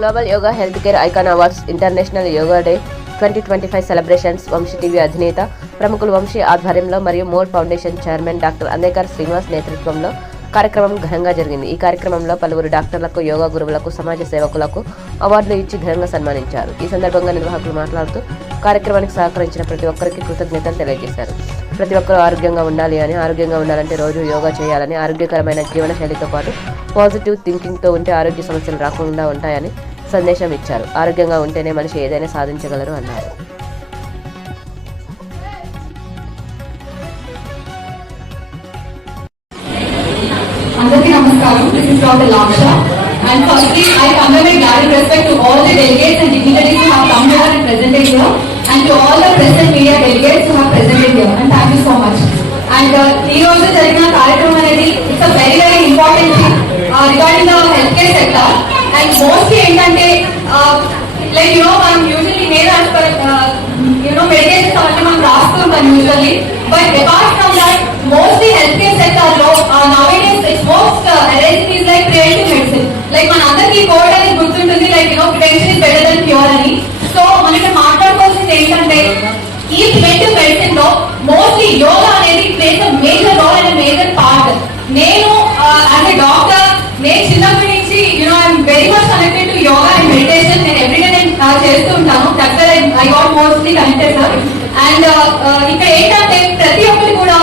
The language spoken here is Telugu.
Global yoga health care icon awards international yoga day 2025 celebrations Vamsi TV అధినేత ప్రముఖులు వంశీ ఆధ్వర్యంలో మరియు more foundation chairman doctor Andekar Srinivas నేతృత్వంలో కార్యక్రమం ఘనంగా జరిగింది. ఈ కార్యక్రమంలో పలువురు డాక్టర్లకు, యోగా గురువులకు, సమాజ సేవకులకు అవార్డులు ఇచ్చి ఘనంగా సన్మానించారు. ఈ సందర్భంగా నిర్వాహకులు మాట్లాడుతూ కార్యక్రమానికి సహకరించిన ప్రతి ఒక్కరికి కృతజ్ఞతలు తెలియజేశారు. ప్రతి ఒక్కరూ ఆరోగ్యంగా ఉండాలి అని, ఆరోగ్యంగా ఉండాలంటే రోజు యోగా చేయాలని, ఆరోగ్యకరమైన జీవన శైలితో పాటు పాజిటివ్ థింకింగ్తో ఉంటే ఆరోగ్య సమస్యలు రాకుండా ఉంటాయని సందేశం ఇచ్చారు. ఆరోగ్యంగా ఉంటేనే మనిషి ఏదైనా సాధించగలరు అన్నారు. అందరికీ నమస్కారం. This is Dr. Laksha. And firstly, I convey my direct respect to all the delegates and dignitaries who have come here and presented here, and to all the press and media delegates who have presented here. And thank you so much. And ee roju jarigina కార్యక్రమం అనేది it's a very very important thing regarding the healthcare sector. And mostly ఏంటంటే like మనం usually made as per medications అవన్నీ మనం రాస్తుంటాం usually, but apart from that mostly healthcare sector లో nowadays it's most arranged is like preventive medicine. Like మన అందరికీ కోడ్ అనేది గుర్తుంటుంది, like prevention is better than cure అని. సో మనకి మాట్లాడుకోవాల్సింది ఏంటంటే ఈ ప్రివెంటివ్ మెడిసిన్ లో మోస్ట్లీ యోగా అనేది plays a major role and major part. నేను యాజ్ ఎ డాక్టర్ నేను చిన్నప్పటి నుంచి I'm very much connected to yoga and meditation. నేను ఎవ్రీడే నేను చేస్తూ ఉంటాను. That's I got mostly connected sir. And ఇక్కడ ఏంటంటే ప్రతి ఒక్కరు కూడా